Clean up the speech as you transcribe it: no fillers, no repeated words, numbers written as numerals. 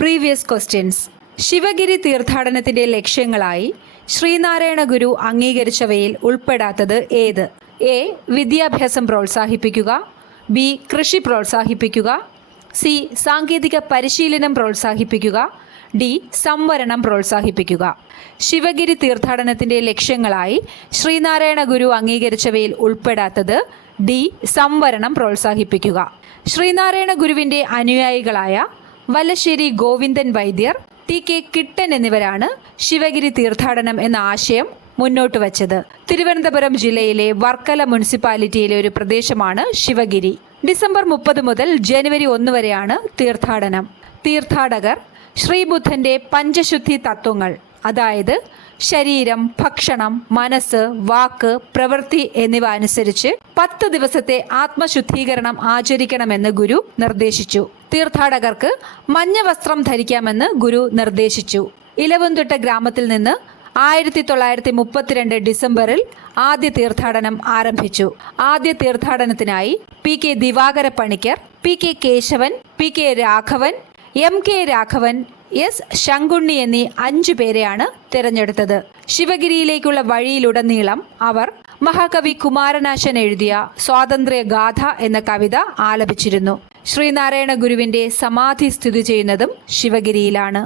Previous questions. Sivagiri തീർത്ഥാടനത്തിന്റെ ലക്ഷ്യങ്ങളായി ശ്രീനാരായണ ഗുരു അംഗീകരിച്ചവയിൽ ഉൾപ്പെടാത്തത് ഏത്? എ. വിദ്യാഭ്യാസം പ്രോത്സാഹിപ്പിക്കുക. ബി. കൃഷി പ്രോത്സാഹിപ്പിക്കുക. സി. സാങ്കേതിക പരിശീലനം പ്രോത്സാഹിപ്പിക്കുക. ഡി. സംവരണം പ്രോത്സാഹിപ്പിക്കുക. ശിവഗിരി തീർത്ഥാടനത്തിന്റെ ലക്ഷ്യങ്ങളായി ശ്രീനാരായണ ഗുരു അംഗീകരിച്ചവയിൽ ഉൾപ്പെടാത്തത് ഡി. സംവരണം പ്രോത്സാഹിപ്പിക്കുക. ശ്രീനാരായണ ഗുരുവിന്റെ അനുയായികളായ വല്ലശ്ശേരി ഗോവിന്ദൻ വൈദ്യർ, ടി കെ കിട്ടൻ എന്നിവരാണ് ശിവഗിരി തീർത്ഥാടനം എന്ന ആശയം മുന്നോട്ട് വച്ചത്. തിരുവനന്തപുരം ജില്ലയിലെ വർക്കല മുനിസിപ്പാലിറ്റിയിലെ ഒരു പ്രദേശമാണ് ശിവഗിരി. ഡിസംബർ 30 മുതൽ ജനുവരി 1 വരെയാണ് തീർത്ഥാടനം. തീർത്ഥാടകർ ശ്രീബുദ്ധന്റെ പഞ്ചശുദ്ധി തത്വങ്ങൾ, അതായത് ശരീരം, ഭക്ഷണം, മനസ്സ്, വാക്ക്, പ്രവൃത്തി എന്നിവ അനുസരിച്ച് 10 ദിവസത്തെ ആത്മശുദ്ധീകരണം ആചരിക്കണമെന്ന് ഗുരു നിർദ്ദേശിച്ചു. തീർത്ഥാടകർക്ക് മഞ്ഞ വസ്ത്രം ധരിക്കാമെന്ന് ഗുരു നിർദ്ദേശിച്ചു. ഇലവുംതൊട്ട ഗ്രാമത്തിൽ നിന്ന് 1932 ഡിസംബറിൽ ആദ്യ തീർത്ഥാടനം ആരംഭിച്ചു. ആദ്യ തീർത്ഥാടനത്തിനായി P K Divakara Panicker, P K Kesavan, P K Raghavan, M K Raghavan, S Sankunni എന്നീ 5 പേരെയാണ് തിരഞ്ഞെടുത്തത്. ശിവഗിരിയിലേക്കുള്ള വഴിയിലുടനീളം അവർ മഹാകവി കുമാരനാശൻ എഴുതിയ സ്വാതന്ത്ര്യ ഗാഥ എന്ന കവിത ആലപിച്ചിരുന്നു. ശ്രീനാരായണ ഗുരുവിന്റെ സമാധി സ്ഥിതി ചെയ്യുന്നതും ശിവഗിരിയിലാണ്.